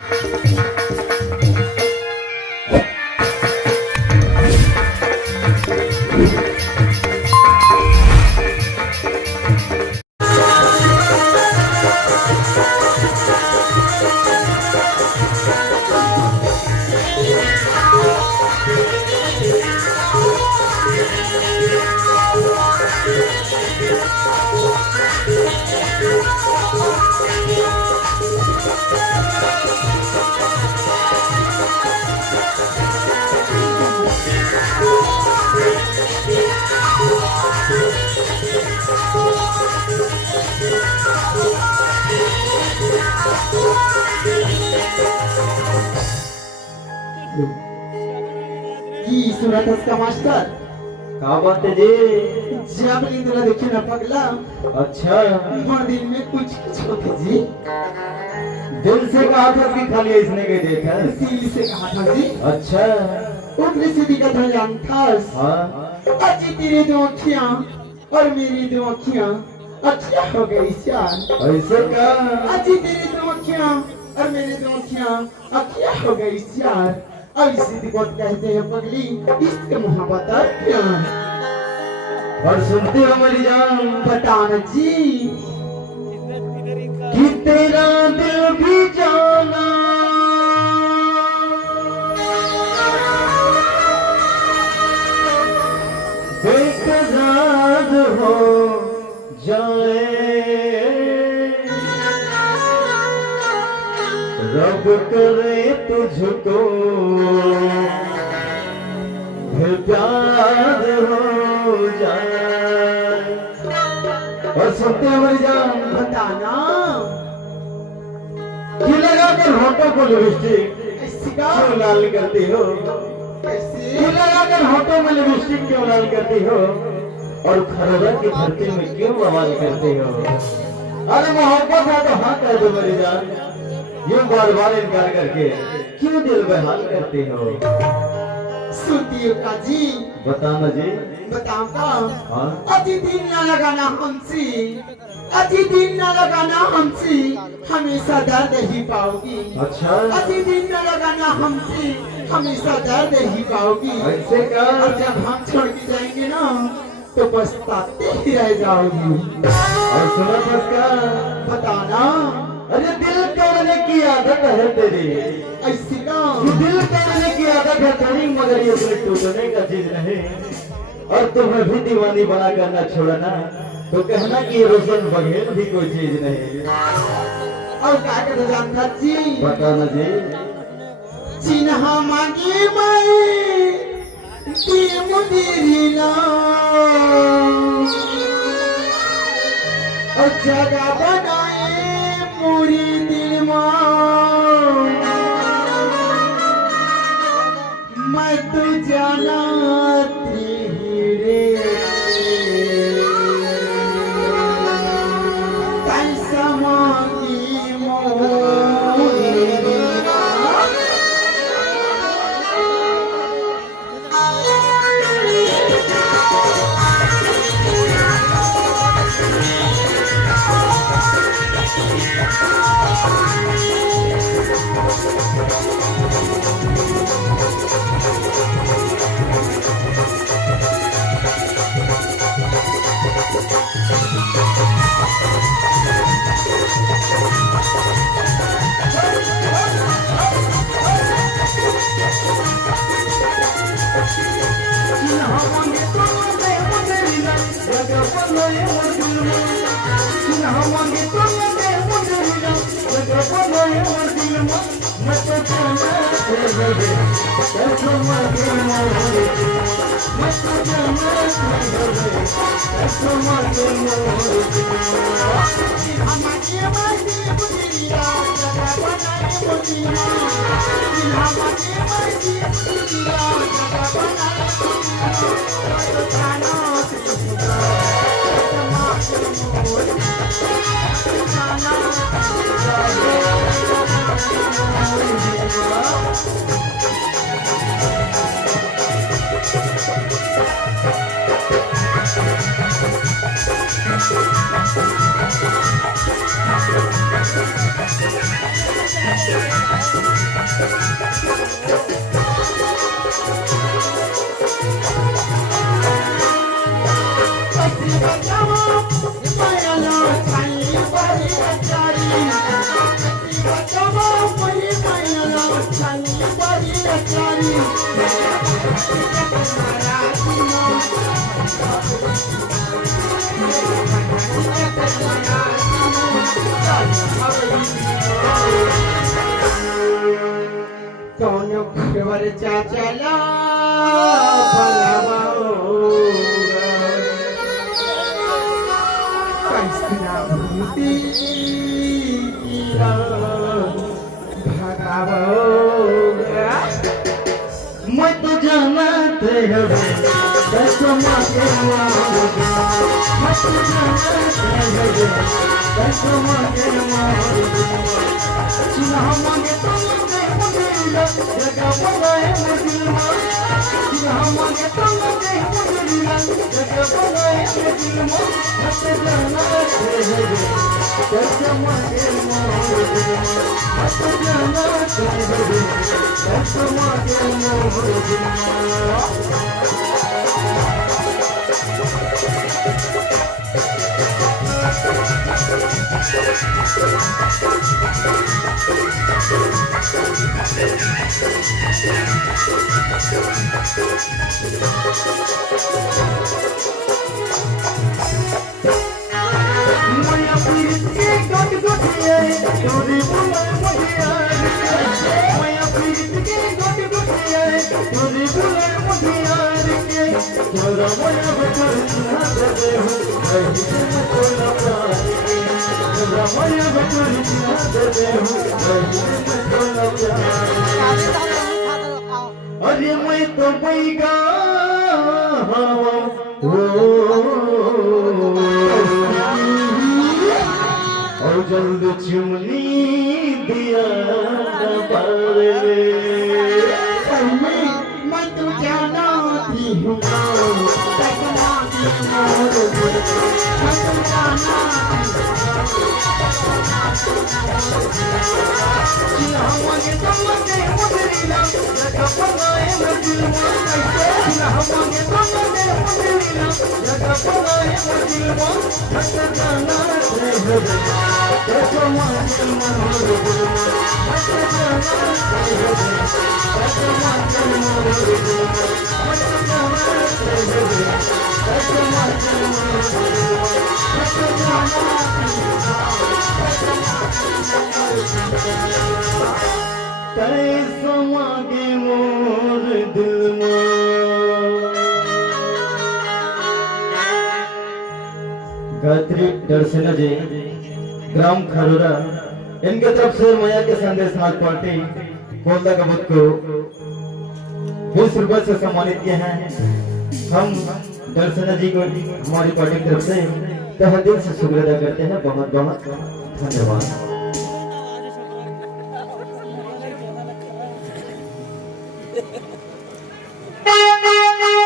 जी सूरत का मास्टर का बात है जी? जब इंद्र देखे न पगला। अच्छा, दिन में कुछ कुछ होते जी। दिल से कहा था कि खाली इसने के देखा? दिल से कहा था जी। अच्छा, उतने से दिखा था जानथास। हाँ, आज तेरे दो अखियां और मेरी दो अखियां अखियां हो गई यार। ऐसे का? आज तेरी दो अखियां और मेरी दो अखियां अखियां हो गई यार। अब इसी को कहते हैं पगली, इश्क मोहब्बत और प्यार। और सुनते हो मेरी जान, बताना जी कि तेरा दिल भी जाना बेकरार हो जाए। रब करे तुझको फिर प्यार हो जाए। और सुनते हो मेरी जान, बताना कि लगाकर होठों को लिपस्टिक ऐसी का क्यों लाल करती हो? कैसे कि लगाकर होठों में लिपस्टिक क्यों लाल करती हो? और खरोरा की धरती में क्यों बवाल करती हो? अरे मोहब्बत है तो हाँ कह दो मेरी जान, यूं बार बार इनकार करके क्यों दिल बेहाल करती हो? सुनती हो का जी? बताना जी। बताऊंगा। हाँ, अति दिन न लगाना हमसे, अति दिन न लगाना हमसे, हमेशा दर्द ही पाओगी। अच्छा, अति दिन न लगाना हमसे, हमेशा दर्द ही पाओगी। ऐसे का? और जब हम छोड़ के जाएंगे ना तो पछताते ही रह जाओगी। और सुना बस का? बताना अरे दिल तोड़ने की आदत है तेरी, ऐसी का ये दिल तोड़ने की आदत है तेरी, मगर ये दिल टूटने का चीज नहीं। और तुम्हें भी दीवानी बना कर न छोड़ना तो कहना कि ये रोशन बघेल भी कोई चीज नहीं। और क्या कर जानता जी? बताना जी। चिन्हा मांगी मैं दी मुदीरी ना और जगह बनाए पूरी दिल में। मैं तो जाना रे कैसा मांगी मोरी कौन खबर चाचला कैसना भूति भगावोगा मैं तो जानते हो कसमा के मारूंगा मैं तो जानते हो कसमा के मारूंगा सुना मांगे तो मुझे जगह बनाए मुसलमान सुना मांगे तो मुझे जगह बनाए मुसलमान मैं तो जानते हो कसमा के मारूंगा मैं तो जानते हो कसमा के मारूंगा माया पीर के गट गटिए तोरी बुलाए मुझे माया पीर के गट गटिए तोरी बुलाए मुझे के तोरा माया बकर सुना दे हो कहीं से कोला प्यार के तोरा माया बकर सुना दे हो कहीं से कोला प्यार अरे मैं तो बैगा और जल्द चुमनी दिया मैं तो जाना थी हूँ कसमा की मोर मैं तो जाना हमारे समझे मुझरिला जगह बनाए मुसलमान कैसे हमारे समझे मुझरिला जगह बनाए मुसलमान मैं तो जाना कसमा के मारूंगा मैं तो जानते हो कसमा के मारूंगा मैं तो जानते हो कसमा के मारूंगा मैं तो कसमा के मोर दिल में गायत्री दर्शना जी ग्राम खरोरा इनके तरफ से मैया के संदेश नाथ पार्टी कोलदा कबूत को 20 रुपए से सम्मानित किए हैं। हम दर्शना जी को हमारी पार्टी की तरफ से तहे दिल से शुक्रिया अदा करते हैं। बहुत बहुत धन्यवाद।